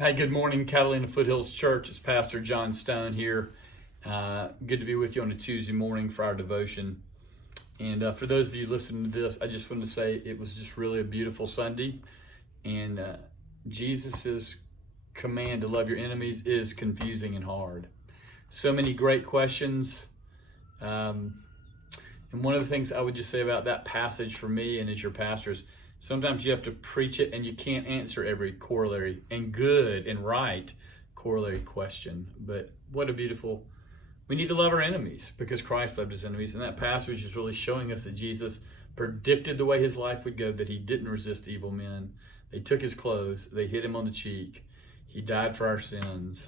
Hi, good morning, Catalina Foothills Church. It's Pastor John Stone here. Good to be with you on a Tuesday morning for our devotion. And for those of you listening to this, I just wanted to say it was just really a beautiful Sunday. And Jesus's command to love your enemies is confusing and hard. So many great questions. And one of the things I would just say about that passage for me and as your pastors, sometimes you have to preach it and you can't answer every corollary and good and right corollary question. But what a beautiful, we need to love our enemies because Christ loved his enemies. And that passage is really showing us that Jesus predicted the way his life would go, that he didn't resist evil men. They took his clothes, they hit him on the cheek. He died for our sins.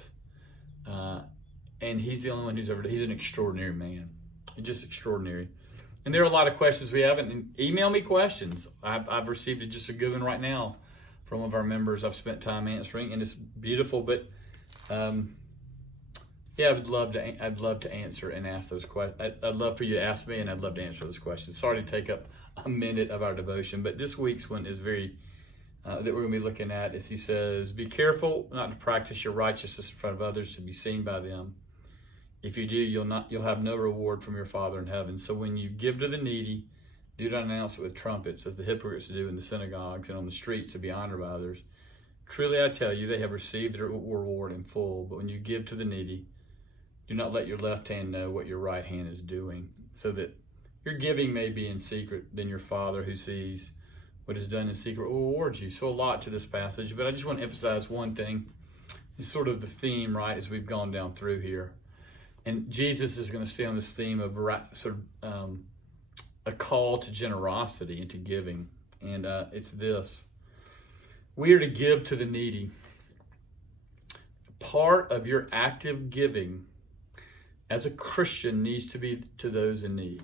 And he's the only one he's an extraordinary man. Just extraordinary. And there are a lot of questions we have, and email me questions. I've received just a good one right now from one of our members I've spent time answering, and it's beautiful. But yeah, I'd love to answer and ask those questions. I'd love for you to ask me, and I'd love to answer those questions. Sorry to take up a minute of our devotion, but this week's one is very that we're going to be looking at. Is he says, "Be careful not to practice your righteousness in front of others to be seen by them. If you do, you'll have no reward from your Father in heaven. So when you give to the needy, do not announce it with trumpets, as the hypocrites do in the synagogues and on the streets to be honored by others. Truly I tell you, they have received their reward in full. But when you give to the needy, do not let your left hand know what your right hand is doing, so that your giving may be in secret. Then your Father who sees what is done in secret will reward you." So a lot to this passage, but I just want to emphasize one thing. It's sort of the theme, right, as we've gone down through here. And Jesus is going to stay on this theme of a call to generosity and to giving. And it's this. We are to give to the needy. Part of your active giving as a Christian needs to be to those in need.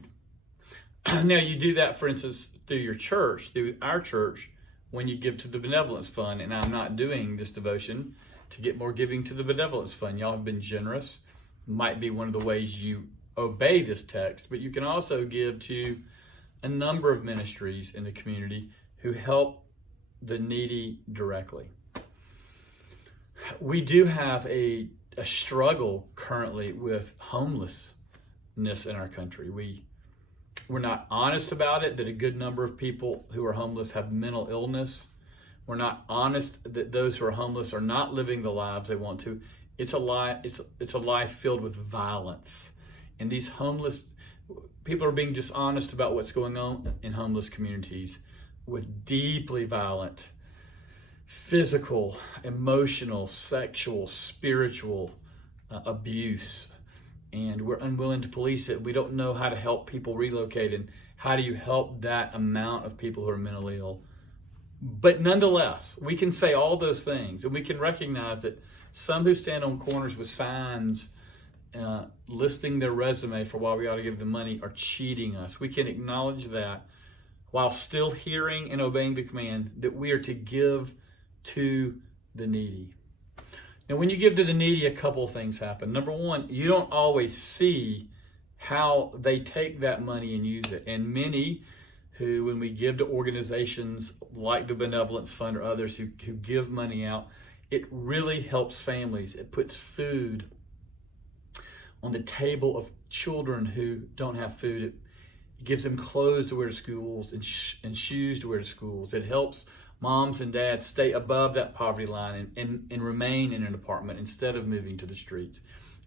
Now, you do that, for instance, through your church, through our church, when you give to the benevolence fund. And I'm not doing this devotion to get more giving to the benevolence fund. Y'all have been generous. Might be one of the ways you obey this text, but you can also give to a number of ministries in the community who help the needy directly. We do have a struggle currently with homelessness in our country. We're not honest about it, that a good number of people who are homeless have mental illness. We're not honest that those who are homeless are not living the lives they want to. It's a lie. It's a life filled with violence, and these homeless people are being dishonest about what's going on in homeless communities, with deeply violent, physical, emotional, sexual, spiritual abuse, and we're unwilling to police it. We don't know how to help people relocate, and how do you help that amount of people who are mentally ill? But nonetheless, we can say all those things, and we can recognize that some who stand on corners with signs listing their resume for why we ought to give them money are cheating us. We can acknowledge that while still hearing and obeying the command that we are to give to the needy. Now, when you give to the needy, a couple of things happen. Number one, you don't always see how they take that money and use it. And many who, when we give to organizations like the Benevolence Fund or others who give money out, it really helps families. It puts food on the table of children who don't have food. It gives them clothes to wear to schools and shoes to wear to schools. It helps moms and dads stay above that poverty line and remain in an apartment instead of moving to the streets.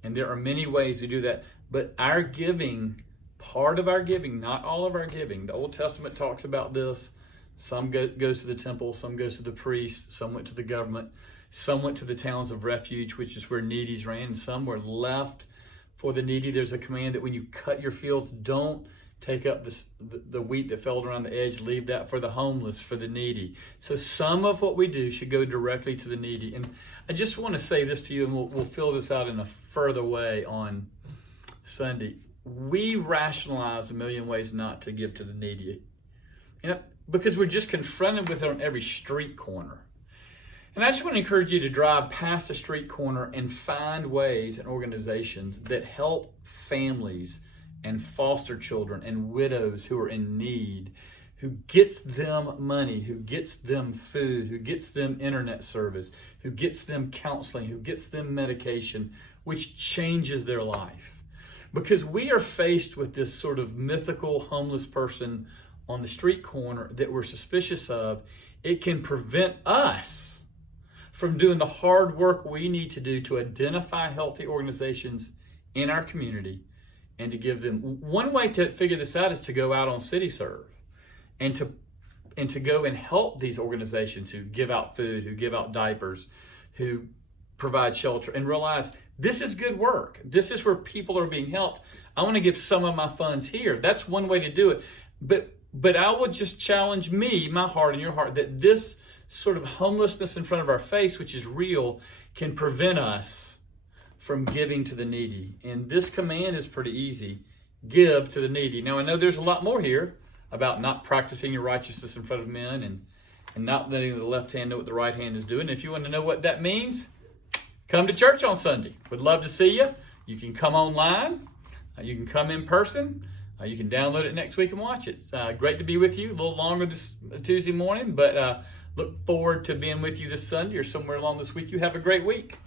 And there are many ways we do that. But our giving, part of our giving, not all of our giving. The Old Testament talks about this. Some goes to the temple, some goes to the priest, some went to the government. Some went to the towns of refuge, which is where needies ran, and some were left for the needy. There's a command that when you cut your fields, don't take up the wheat that fell around the edge. Leave that for the homeless, for the needy. So some of what we do should go directly to the needy. And I just want to say this to you, and we'll fill this out in a further way on Sunday. We rationalize a million ways not to give to the needy, because we're just confronted with it on every street corner. And I just want to encourage you to drive past a street corner and find ways and organizations that help families and foster children and widows who are in need, who gets them money, who gets them food, who gets them internet service, who gets them counseling, who gets them medication, which changes their life. Because we are faced with this sort of mythical homeless person on the street corner that we're suspicious of. It can prevent us from doing the hard work we need to do to identify healthy organizations in our community and to give them. One way to figure this out is to go out on CityServe and to go and help these organizations who give out food, who give out diapers, who provide shelter, and realize this is good work. This is where people are being helped. I want to give some of my funds here. That's one way to do it. But I would just challenge my heart and your heart, that this sort of homelessness in front of our face, which is real, can prevent us from giving to the needy. And this command is pretty easy. Give to the needy. Now, I know there's a lot more here about not practicing your righteousness in front of men and not letting the left hand know what the right hand is doing. If you want to know what that means, come to church on Sunday. Would love to see you. You can come online. You can come in person. You can download it next week and watch it. Great to be with you. A little longer this Tuesday morning, but look forward to being with you this Sunday or somewhere along this week. You have a great week.